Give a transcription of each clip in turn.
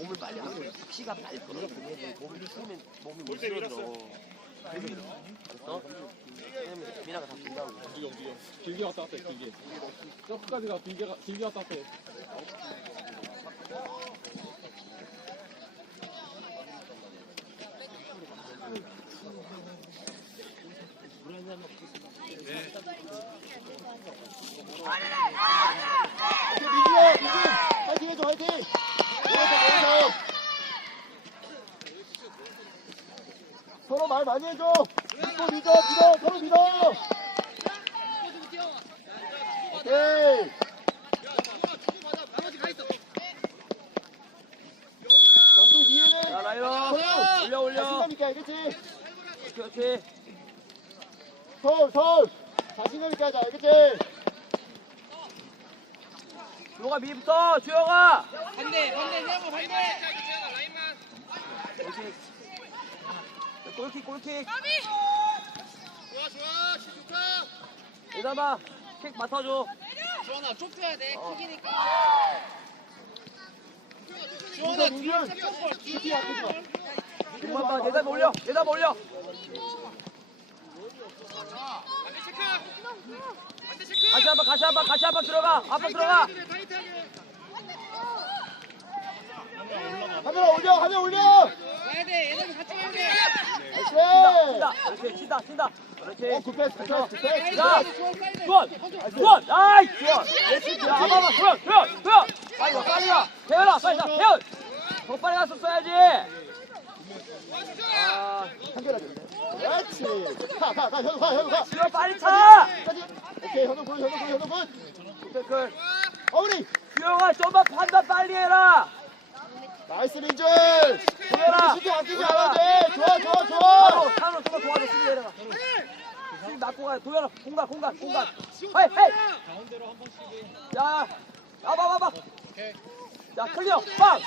몸을 빨리 하고 피가 빨리 돌아가 보면 몸이 쓰면 몸이 못 쓰러져. 됐어? 왜냐면 미나가 다 준다고. 움직여 움직여 길게 왔다 갔다 해 길게 저까지 가 길게 가 길게 왔다 갔다 해 민지야, 민지, 화이팅 해줘, 화이팅. 모여서. 서로 말 많이 해줘. 믿고 믿어, 믿어, 서로 믿어. 오케이. 전투 뒤에는 자, 라이너. 서로 올려, 올려. 자신감 있게 알겠지? 오케이, 오케이. 서울, 서울. 자신감 있게 하자, 알겠지? 주영아 미부터 주영아. 반대 반대 세고 반대 오케이. 골킥 골킥. 좋아 좋아 시 좋다 여담아 킥 맡아줘. 주원아 좁혀야 돼 어. 민준, 주원아 마. 등만 봐. 내담 올려. 내담 올려. 체크 다시 한번 다시 한번 다시 한번 들어가. 앞으로 들어가. 하늘 올려, 하늘 올려. 가야 돼 얘네들 같이 가야 돼. 친다. 그렇지. 친다. 친다. 그렇지. 어, 굿패스, 굿패스, 굿패스. 자. 아이, 주원! 야, 주원! 주원! 주원! 빨리 와, 빨리 와! 태연아, 빨리 가, 태연! 더 빨리 갔었어야지! 아, 한결하겠네. 그렇지. 가, 가, 가, 현우 가, 현우 가. 빨리 차! 까지. 오케이, 현우 군, 현우 군, 현우 군. 태클. 어우리. 주영아, 좀만 판단 빨리 해라! 나이스 민준. 도현아! 슈팅 아끼지 않아도 돼. 좋아, 좋아, 좋아. 산으로 좀만 도와줘, 수비 내려가. 수비 맞고 가, 도현아, 공간, 공간, 공간. 헤이, 헤이! 야, 야, 봐, 봐, 봐. 자, 클리어, 빵!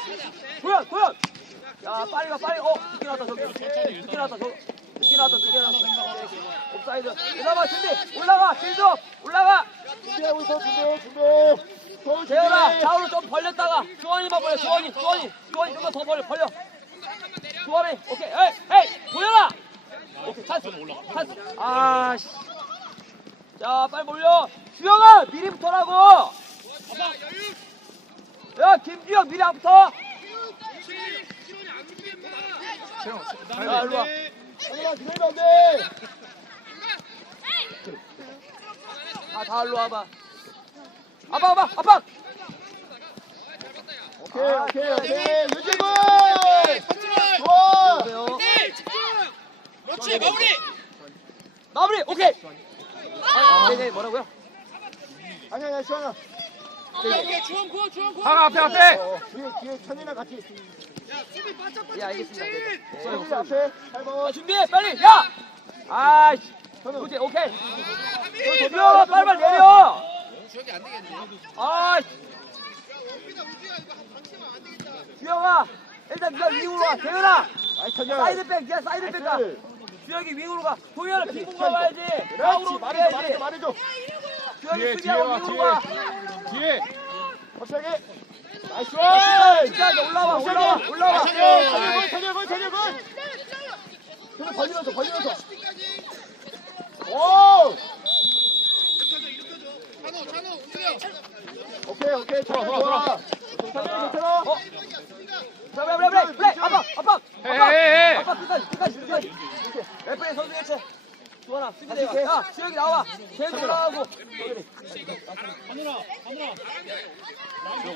도현, 도현! 야, 빨리 가, 빨리. 어, 늦게 나왔다, 저기. 늦게 나왔다, 저. 늦게 나왔다. 옵사이드. 이나마 준비! 올라가! 길좀 올라가! 준비하고 있어, 준비, 준비. 재현아. 좌우로 좀 벌렸다가. 주원이만 벌려, 주원이, 주원이. 주원이 좀만 더 벌려, 벌려. 주원이, 오케이. 에이, 에이! 도현아! 오케이, 찬스. 찬스. 아, 씨. 자, 빨리 몰려. 주영아, 미리 붙어라고! 야, 김주영, 미리 안 붙어! 자, 일로 와. 현우가 기다리면 안 돼. 아, 다 일로 와봐. 아빠, 아빠, 아빠! 오케이, 오케이, 오케이. 유지군. 컨트롤 좋아. 보세요. 네 그렇지 마무리 마무리, 오케이! 아, 네, 네, 뭐라고요? 아니야, 아니야, 시원아. 오케이 오케이 주원 구원 주원 구원 아, 앞에, 앞에! 어, 뒤에, 뒤에 천이랑 같이. 야 수비 바짝 예, 알겠습니다. 네, 네. 앞에. 8번. 준비해, 빨리! 야! 아이씨. 오케이, 오케이. 주영아, 빨리 빨리 내려! 주원이 안 되겠네 아이씨. 주영아, 일단 네가 윙으로 와. 대현아, 나이스, 천이. 사이드 백, 네가 사이드 백 가. 나이스. 주영이 윙으로 가. 도현아, 빈공 가봐야지. 그렇지. 좌우로 말해줘, 움직여야지. 말해줘, 말해줘. 주영이 뒤에, 수비하고 뒤에 와, 윙으로 가. 뒤에 갑자기. 나이스. 진짜 올라와, 올라와, 올라와. 천일군, 천일군, 천일군. 천일 벌리면서, 벌리면서. 오. 오케이, 오케이. 좋아, 돌아, 좋아. 괜찮아, 괜찮아. 어? 그래, 그래, 그래, 그래. 아빠, 아빠, 아빠. 끝까지, 끝까지, 끝까지. 레프리 선수 교체. 주원아, 수비 내가. 야, 주영이 나와. 계속 올라가고.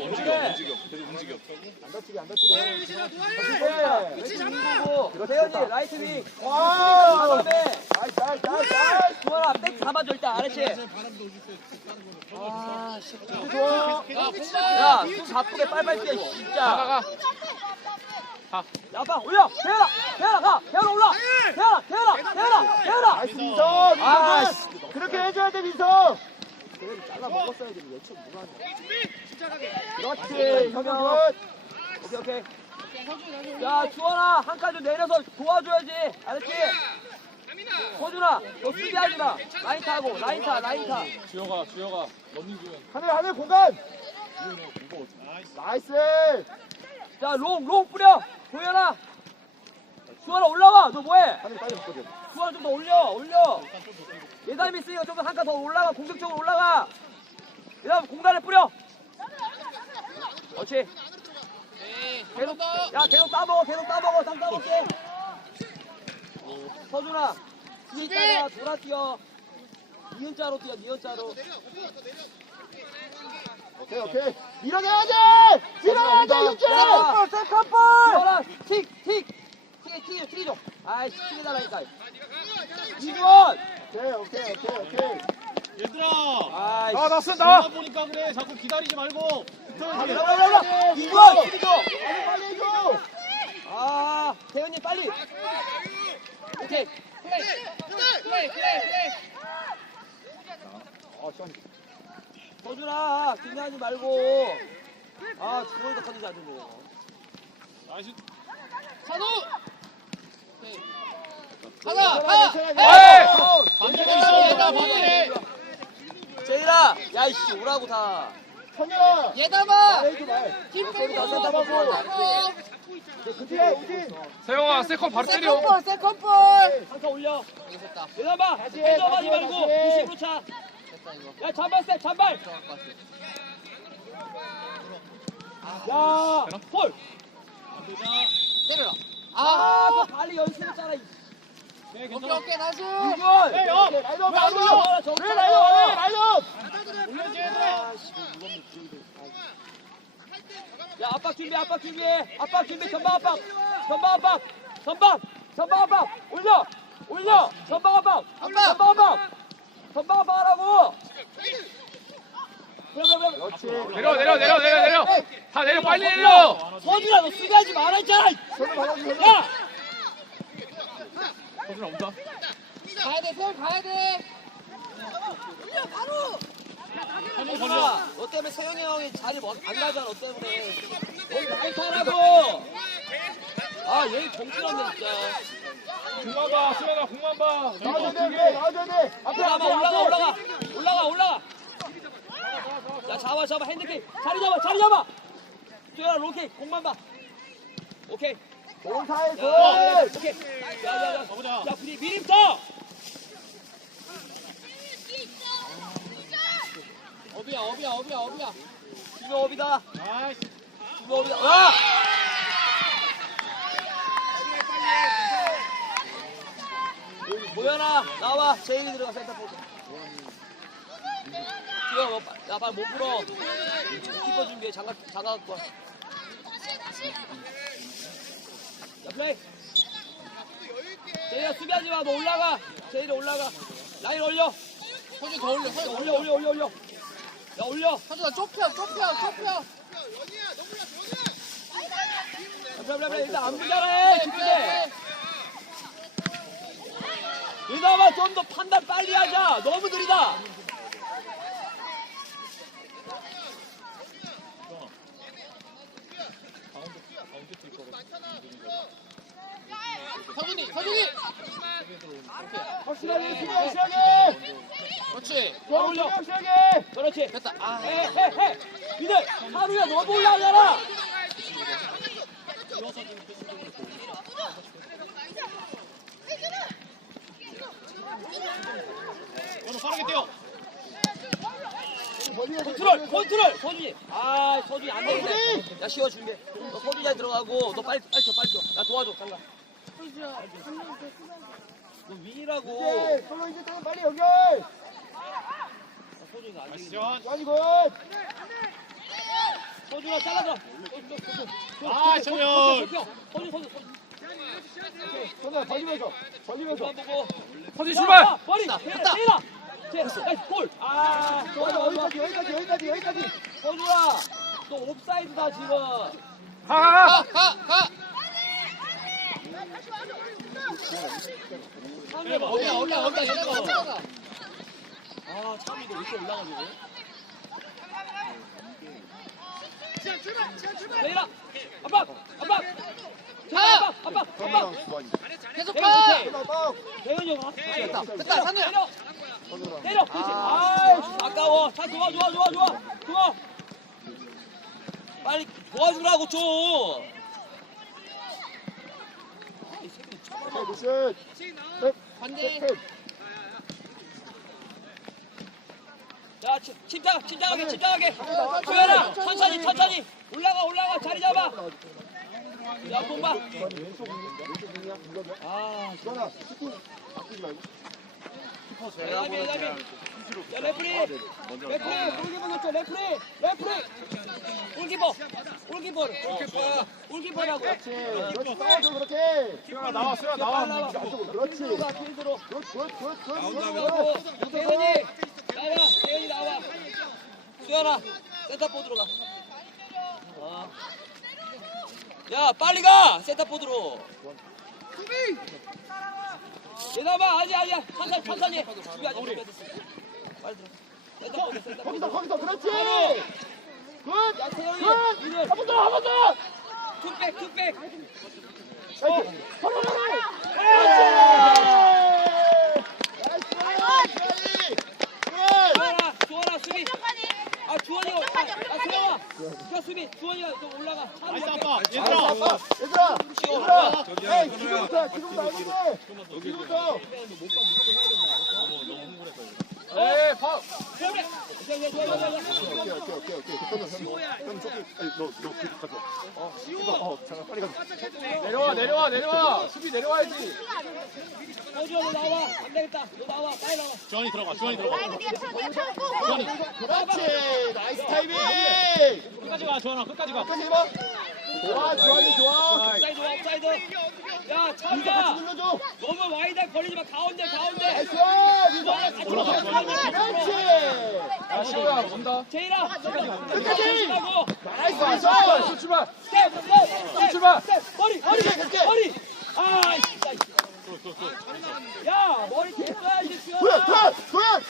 움직여 움직여 계속 움직여 안 다치게, 안 다치게. 네, 왼쪽 윙보고. 대현이 라이트 윙. 와. 그다음에 나이스, 나이스, 나이스. 주원아, 백 잡아줘 일단 알았지? 아, 씨. 좋아. 야, 손 바쁘게 빨빨 뛰어, 진짜. 가가 야, 아빠 올려. 대현아, 대현아 가. 대현아 올라. 대현아, 대현아, 대현아, 대현아. 나이스, 민성. 아, 민성. 그렇게 해줘야 돼, 민성. 그래도 잘라 먹었어야 돼, 예측 무한. 그렇지, 현우 굿. 오케이, 오케이. 야, 주원아, 한 칸 좀 내려서 도와줘야지. 알았지? 호준아, 너 수비하지 마. 라인 타고, 라인 타, 라인 타. 주영아 주영아 런닝 주영 하늘, 하늘 공간. 나이스. 자, 롱, 롱 뿌려. 도현아. 수원아 올라와. 너 뭐해? 하늘 빨리 바꿔줘. 수원아 좀 더 올려, 올려. 예담이 있으니까 좀 더 한칸 더 올라가. 공격적으로 올라가. 예담 공간을 뿌려. 그렇지. 네. 계속, 야, 계속 따먹어, 계속 따먹어. 상 따먹게. 서준아. 이따가 돌아 뛰어. 니은자로 뛰어, 니은자로. 오케이 오케이. 밀어내야지. 밀어내야지 윤주. 세컨볼, 세컨볼! 수원아, 틱, 틱. 틱, 틱, 틱 좀. 아이씨, 틱 해달라니까. 이주원! 오케이 오케이 오케이 오케이. 얘들아 아이씨. 나 쓴다 보니까 그래 자꾸 기다리지 말고 빨리, 빨리. 이주원! 틱 줘! 빨리 빨리 해줘. 아, 대현님 빨리. 오케이. 플레이 플레이 플레이 플레이 아 시원. 서준아, 긴장하지 말고. 아, 주원이가 터지지 않는데. 나이스 찬우 오케이. 가자 가 반대도 있어 얘들아 반대 제이라, 야, 이씨, 오라고 다. 선영아. 예담아 해줘 말. 힘 소리 빼고 다 센터 세컨볼 그치 우진. 세영아 세컨 바로 때려 세컨볼 세컨볼 한칸 올려. 내려봐. 다시, 해줘 하지 다시, 말고. 다시. 90으로 차. 야, 잔발 세, 잔발. 들어갈 것 같아 야, 볼. 때려라 아, 아너 빨리 연습했잖아. 이 네 오케이 괜찮아 오케이 나이스 이주원. 네, 어. 오케이 라인업 왜안 올려? 라인업. 정신 왜 라인업 왜 라인업. 올려지 얘들아 야, 압박 준비, 압박 준비해. 압박 준비, 전방 압박. 전방 압박. 전방. 전방 압박. 올려. 올려. 전방 압박. 압박. 전방 압박. 그래, 그래. 그렇지. 내려 내려 내려 내려 내려 다 내려 빨리 내려 서준아, 너 했잖아. 손을 받아주세요. 야! 서준 없다 가야 돼 세울 가야 돼 서준아, 너 때문에 세영이 형이 자리 먼- 안 나잖아, 너 때문에. 너 많이 타라고. 아, 얘 정신없네, 진짜. 공만 봐 수현아 공만 봐 나와줘야 돼. 나와줘야 돼. 앞에 올라가, 앞에 올라가, 앞에. 올라가. 올라가, 올라가. 야, 잡아, 잡아. 핸드킥. 자리 잡아, 자리 잡아. 수현아, 로켓. 공만 봐. 오케이. 좋은 야, 사이즈. 오케이. 야, 야, 야. 가보자. 야, 미리, 미리부터. 어비야 어비야 어비야 어비야 주노업이다. 아이씨 주노업이다. 아! 모연아, 나와. 제일이 들어가, 센터포드. 뛰어, 너, 빠- 야, 빨리 몸 풀어. 키퍼 준비해, 장갑, 장갑 갖고 와. 자, 플레이. 제일아, 수비하지 마. 너 올라가. 제일이 올라가. 라인 올려. 서준 더 올려 야, 서준 올려, 올려, 올려, 올려. 야, 올려. 서준아 좁혀 좁혀 좁혀 플레이, 플레이, 플레이. 일단 안 부자래. 집중해. 이나마 좀더 판단 빨리 하자. 너무 느리다. 서준이 서준이 확실하게 수비 확실하게. 그렇지 더 올려. 확실하게. 그렇지. 됐다 아 해, 해, 해. 미들. 하루야 너무 올라가잖 너는 빠르게 뛰어. 컨트롤, 컨트롤. 서준이. 아, 서준이 안 되는데. 야, 쉬어 준비. 너 서준이 잘 들어가고 너 빨리 빨리 쳐, 빨리 쳐. 나 도와줘. 잠깐. 너 위라고. 이제 솔로 이제 또 빨리 연결. 아, 서준이가 안 돼. 서준아 잘라줘. 아, 정현. 서준, 서준, 서준. 손을 벌리면서 벌리면서. 보고. 야, 출발 야, 머리. 됐다. 때라. 나이스 골. 아, 좋아, 좋아, 좋아. 여기까지 여기까지 여기까지 여기까지. 서준아, 너 옵사이드다 지금. 가 가가 상대 봐. 어비야 어비야 어비야 얘네가 올라가 아, 참이 너 이렇게 올라가지고. 내일아, 압박, 압박. 압박, 압박, 압박. 계속. 대현이 형. 됐다 됐다 산우야. 그렇지. 아, 아까워. 자, 좋아, 좋아, 좋아, 좋아, 좋아. 빨리 도와주라고 좀. 반대. 자, 침- 침착, 침착하게, 침착하게. 조연아, 천천히, 천천히. 올라가, 올라가, 자리 잡아. 야, 공이야 공격이야 아, 주환아 슈팅 아끼지 말고 대답이, 대답이. 야, 레프리. 레프리, 골키퍼 넣죠, 레프리. 레프리. 골키퍼. 골키퍼. 골키퍼. 골키퍼라고. 그렇지 그렇지 싸워줘 그렇게 수영아 나와 수영아 나와. 안쪽으로 그렇지 필드로 가, 필드로. 굿굿굿굿 들어가고. 대현이. 나와, 대현이 나 와. 수현아, 센터포드로 가. 아. 야, 빨리 가! 센터포드로. 얘나봐, 아니, 아니야. 천천히, 천천히. 준비하자, 준비하자. 빨리 들어. 센터포드, 센터포드. 거기서 거기서 그렇지 굿 야, 태현이. 굿! 이들. 한번 더, 한번 더! 투백, 투백. 나이스! 그렇지! 나이스! 굿! 주원아, 주원아, 수비. 아, 주원이가. 아, 아, 수영아. 저 수비. 주원이가 좀 올라가. 차로 옆에. 나이스, 아빠! 얘들아! 얘들아! 에이, 지금부터, 지금부터 알겠네! 지금부터! 에이 파울 그래. 야, 야, 야, 야, 야, 야. 오케이, 오케이, 오케이, 오케이. 잠깐만, 잠깐만. 형, 저기, 아니, 너, 너, 그, 가져. 어, 이거, 어, 잠깐, 빨리 가자. 내려와 내려와 내려와 수비 내려와야지 호주야, 너 나와. 안 되겠다. 너 나와. 빨리 나와. 주원이 들어가 주원이 들어가 그렇지! 나이스 타이밍! 끝까지 가 주원아 끝까지 가 끝까지 해봐! 좋아, 주환이 좋아! 업사이드, 업사이드. 야, 민서 같이 차비야. 눌러줘! 너무 와이드 걸리지 마. 가운데, 가운데. 나이스! 민서! 같이 올라가. 그렇지! 야 시호야 온다 제이라. 끝까지! 나이스, 아, 민서! 슛 출발 스텝, 스텝, 스텝, 출발. 스텝. 머리, 머리, 그렇게. 머리. 아, 진짜. 야, 머리 됐어야지, 도현! 수현아. 도현! 도현!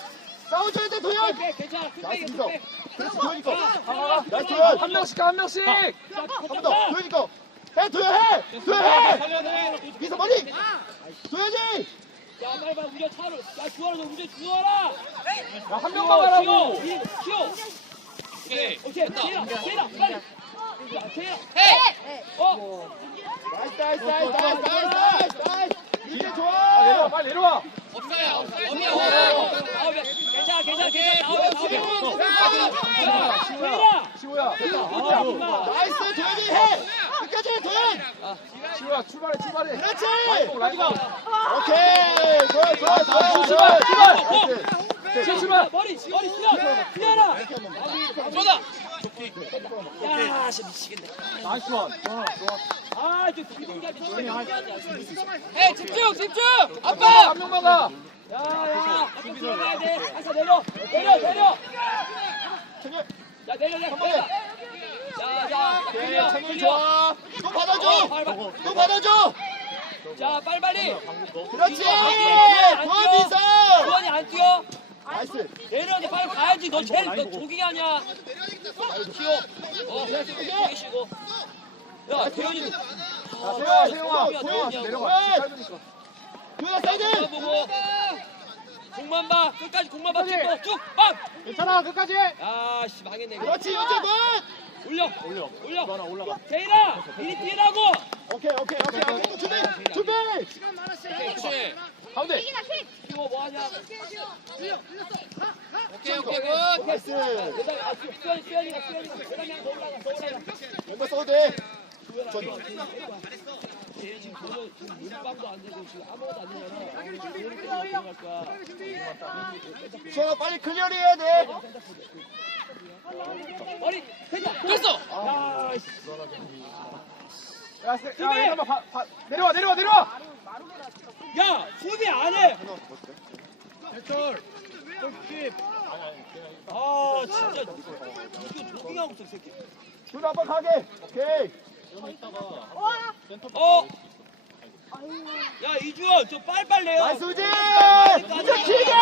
싸워줘야 돼, 도현! 백, 괜찮아. 나이스. 그렇지, 도현이 거! 아, 나이스, 도현! 한 명씩 가 한 명씩 자, 한번 더! 자, 도현이 거! 해, 도현 해! 도현 해! 민서 머리! 도현이! 야, 빨리 빨리 우려 차로. 야, 주원아, 너 우려 주원아. 야한 명만 가라고 키워. 오케이. 오케이, 제이라, 제이라, 빨리. 야, 제이라. 해. 어, 나이스, 나이스, 나이스, 나이스, 나이스, 나이스, 나 이게 아, 내려와 좋아! 빨리 내려와 없어요. 없어요. 나오면 괜찮아, 괜찮아, 괜찮아. 나오면, 나오면. 야, 시호야. 시호야 아. 나이스, 도현이 해! 끝까지 해, 도현! 시호야 출발해 출발해 그렇지! 라이가 오케이! 좋아, 좋아, 좋아! 출발, 출발! 나이스! 출발 머리, 머리, 수야, 쏟아. 야, 씨 미치겠네. 나이스 원 좋아 좋아 아, 저 기동작이 해. 집중. 집중. 아빠 아빠. 한 명만 가 야, 야, 앞으로 들어가야 돼. 아까 내려, 내려, 내려. 창현! 야, 내려, 내려. 내려. 오케이, 클리어. 좋아! 또 받아줘! 어. 또 받아줘! 자, 빨리, 빨리. 그렇지! 안 뛰어. 민서! 주원이 안 뛰어. 나이스! 내려, 너 빨리 가야지. 너 제일, 너 조깅 아니야. 키워. 어, 쉬고. 야, 대현이. 자, 세영아, 세영아, 세영아, 내려가! 짧으니까 사이드! 보고. 공만 봐. 끝까지 공만 봐. 쭉 봐. 쭉. 빵. 괜찮아 끝까지 아, 씨, 망했네. 이거. 그렇지, 윤재 굿! 올려. 올려 올려. 주원아 올라가 제이라, 이리 뛰라고. 오케이, 오케이, 오케이. 앞으로 준비! 준비! 가운데 하냐? 오케이 오케이 굿. 나이스! 수현이가, 수현이가. 한번. 수현아, 빨리 클리어리 해야 돼! 머리. 됐어. 야, 세, 야, 잠깐만, 바, 바, 내려와, 내려와, 내려와! 야, 수비 안 해. 아, 진짜. 이거 조깅하고 있어, 이 새끼. 준 아빠 가게! 오케이! 어? 야, 이주원, 저 빨빨 해요. 나이스 우진! 우진 길게!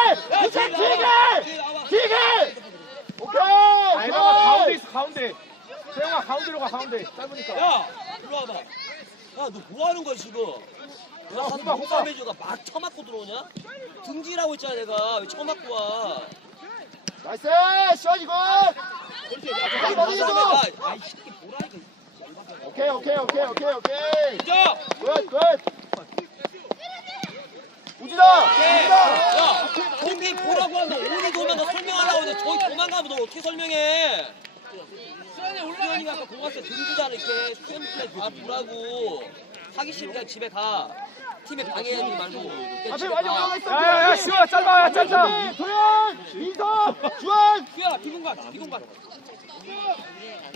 우진 길게! 길게! 오케이! 아니, 잠깐만, 가운데! 있어, 가운데. 세영아, 가운데로 가, 가운데. 짧으니까. 야, 일로 와봐. 야, 너 뭐 하는 거야, 지금? 야, 한 홍박, 홍박. 홍삼해주가 막 쳐맞고 들어오냐? 등지라고 했잖아, 내가. 왜 쳐맞고 와? 나이스! 시원이! 그렇지, 야, 빨리 받아줘! 야, 아, 이 새끼 뭐라 오케이 오케이 오케이 오케이 자, 굿 굿. 우진아 우진아 야, 공기 보라고 하는데 오리 도면 너 설명하라고 하는데 저기 도망가면 너 어떻게 설명해? 수현이 수현이가 아까 공 왔을 때 등지잖아 이렇게 수현 플레이 다 보라고 하기 싫으니까 집에 가 팀에 방해하지 말고. 앞에. 올라가 있어 야야야 시호야 짧아 야 짧다 도현 민서 주한. 수현아 비공간 비공간.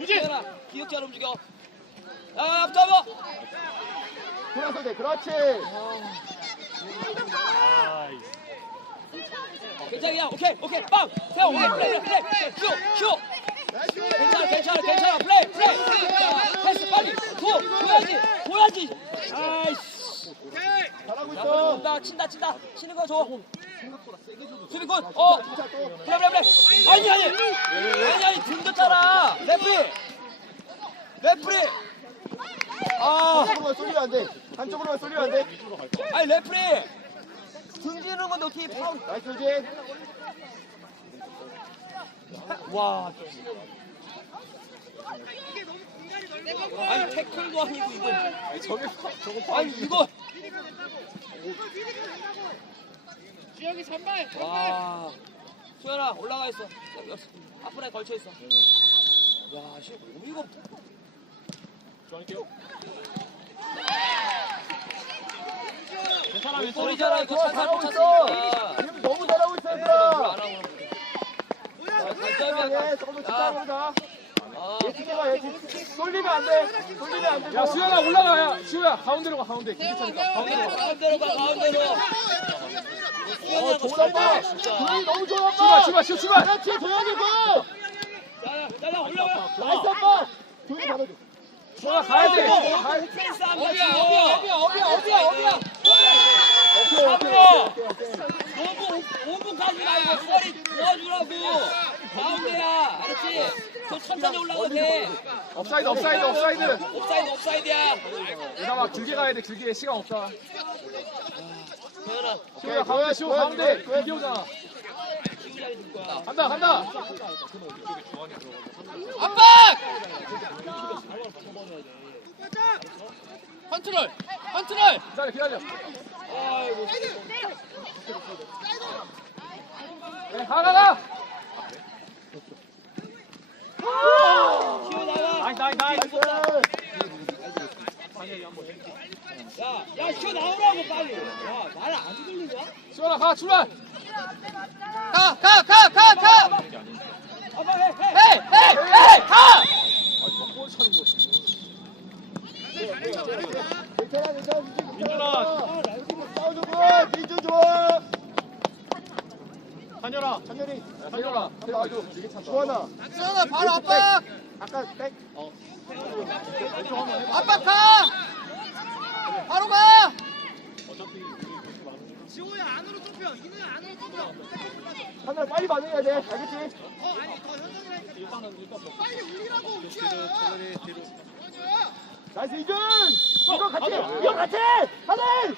수현아 기억자 움직여. 야 붙어봐 돌아서 돼 그렇지. 괜찮아 오케이 오케이. 빵. 세워 오케이. 플레이 플레이 플레이. 슈슈 괜찮아 괜찮아 괜찮아. 플레이 플레이. 자 패스 빨리. 도 도야지 도야지 아이씨 잘하고 야, 있어 온다 친다 친다 치는 거 줘. 수비 굿. 어. 그래 그래 그래. 아니 아니. 아니 아니 등졌잖아. 레프리. 레프리. 아. 한쪽으로만 쏠리면 안 돼 한쪽으로만 쏠리면 안 돼 아니 레프리. 등지는 건데 어떻게 파울? 나이스 우진 와. 아니 태클도 아니고 이거. 저게 저거 아니 이거. 주혁이 선발. 와. 수현아 올라가 있어. 앞으로 걸쳐 있어. 야, 씨, 이거 좋아할게요 괜찮아 괜찮아 소리잖아 이거 잘하고 못 있어. 지금 너무 잘하고 있어 안 얘들아 하고. 자, 집중하게 조금 더 집중해보자 아, 예측 해봐 예측 쏠리면 안돼. 쏠리면 안 돼. 야 수현아 올라가. 야 시호야 가운데로 가 가운데. 기대차니까 가운데로 가. 가운데로 가, 가운데로. 어 진짜. 도현이 너무 좋아 출발 출발 시호 출발. 그렇지 도현이 고 야, 야, 야, 올라가. 나이스 아빠 도현이 받아줘 수현아 가야 돼. 가야 돼. 안 가, 어디야. 어디야, 어디야, 어디야, 어디야. 오케이 오케이 오케이 오케이 너무 5분 가지 말고 수월이 도와주라고. 가운데야, 알았지? 더 천천히 올라가도 돼. 업사이드 업사이드 업사이드 옵사이드, 옵사이드야. 막 길게 가야 돼 길게 시간 없다 태연아, 시호야 가운데 시호 가운데 길게 오잖아. 간다 간다 압박! 컨트롤! 컨트롤! 기다려 기다려 아이고. 네, 가가가 시우 나와. 나이스 나이스 야, 야, 시우 나오라고 빨리. 야, 말안 들리냐? 시원아 가 출발 가, 가, 가, 가, 가! 아빠 해, 해. 가! 민준아. 좋아 민준 좋아 찬열아 찬열이 찬열아 수현아, 바로 압박! 아까 백 압박 가! 바로 가! 하나 빨리 반응해야 돼. 알겠지? 나이스 이준! 이거 같이 이거 같이! 하늘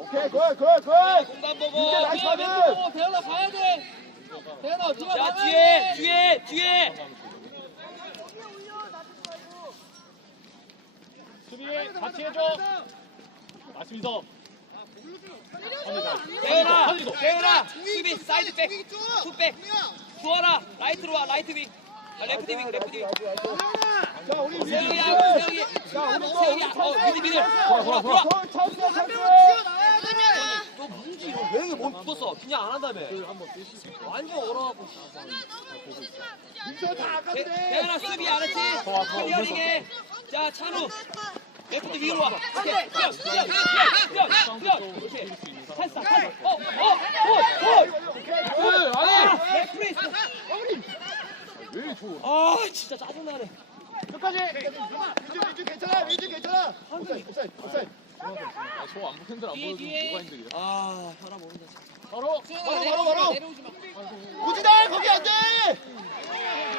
오케이 굿굿굿. 공간 보고. 민재 나이스 야, 하늘 대현아 가야 돼! 대현아, 뒤가 자, 뒤에, 돼! 뒤에, 뒤에. 수비에 같이 해줘. 맞습니다 대현아, 대현아, 수비 사이드 백, fut백, 주어라, 라이트로 와, 라이트 윙, 아, 레프트 윙, 레프트 윙. 자 우리 세영이야, 세영이, 세영이야, 어, 미드 미드, 돌아, 돌아, 너 문지 너왜 이게 몸 붙었어? 그냥 안 한다며. 완전 얼어갖고. 민서 다 그래 대현아 수비 알았지? 클리어링해. 자, 찬우. 레프트 위로 와. 오케이, 뛰어, 뛰어, 뛰어, 뛰어, 뛰어. 오케이. 찬스, 찬스. 어, 어, 어, 네, 어. 아니 아. 왜 좋아 아, 진짜 짜증나네. 끝까지 민준 민준 괜찮아 민준 괜찮아 옵사이드 저안 보는 데안 보여주면 뭐가 힘들게 아, 사람 모른다. 바로 바로 바로 바로 우진아 거기 안돼 헤이, 헤이!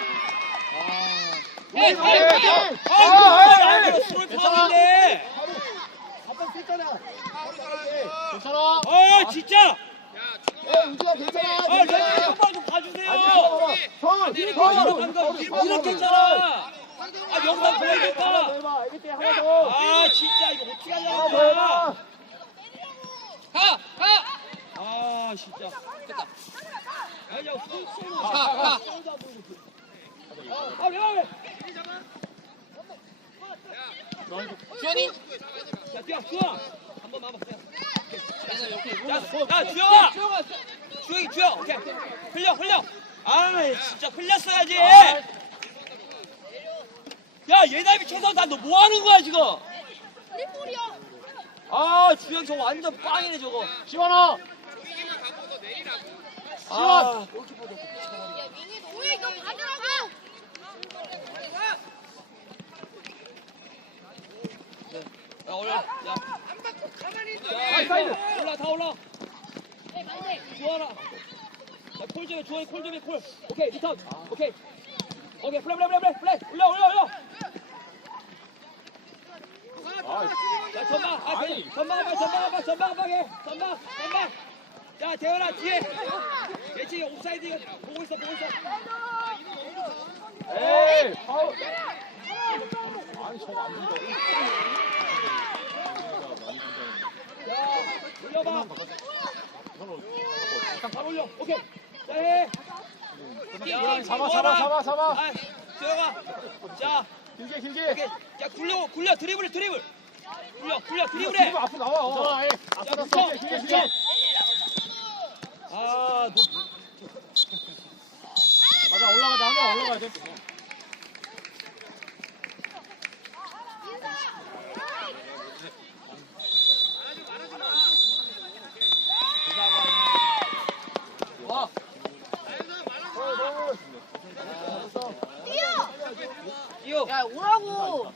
아, 괜찮아 아, 진짜. 우주야 괜찮아. 아, 레디 똑바로 좀 봐주세요. 서울. 서울. 서울. 이렇게 했잖아. 아, 영상? 더 해봐. 애기 때 하나 더. 아, 진짜 이거 어떻게 하나 하냐고. 더 해봐. 가! 가! 아, 진짜. 됐다. 아니야, 손으로. 가! 가! 아? 주현이! 야, 뛰어. 한 번만 한번 뛰어. 그래서 여기 야, 야, 주영아. 주영이, 주영. 오케이. 흘려, 흘려. 아, 진짜 흘렸어야지. 야, 예나비 최선 다 너 뭐 하는 거야, 지금? 아, 주영 저거 완전 빵이네, 저거. 시원아. 아, 왜 이거 받으라고? 야, 올라. 야. 사이드, 사이드. 야, 올라, 다 올라. 주원아. 야, 콜좀 해, 주원이 콜좀 해, 콜. 오케이, 리턴. 오케이. 오케이, 플레이, 플레이, 플레이, 플레이. 올려, 올려, 올려. 야, 전방. 아, 아니. 전방 한 방, 전방 한 방, 전방 한 방에. 전방, 전방. 야, 대현아, 뒤에. 예측이 옵사이드 보고 있어, 보고 있어. 에이. 파울. 아니 저거 안 된다. 자, 올려봐. 잘 올려. 오케이. 야, 잡아 잡아 잡아 잡아. 아, 들어가. 자, 길게 길게. 오케이. 야, 굴려, 굴려, 드리블, 드리블. 굴려, 굴려, 드리블해. 드리블 앞으로 나와. 자, 앞으로 야, 났어. 붙어, 길게 붙어. 길게. 아, 너. 가자 올라가자 한번 올라가야 돼. 와. 뛰어. 야 오라고.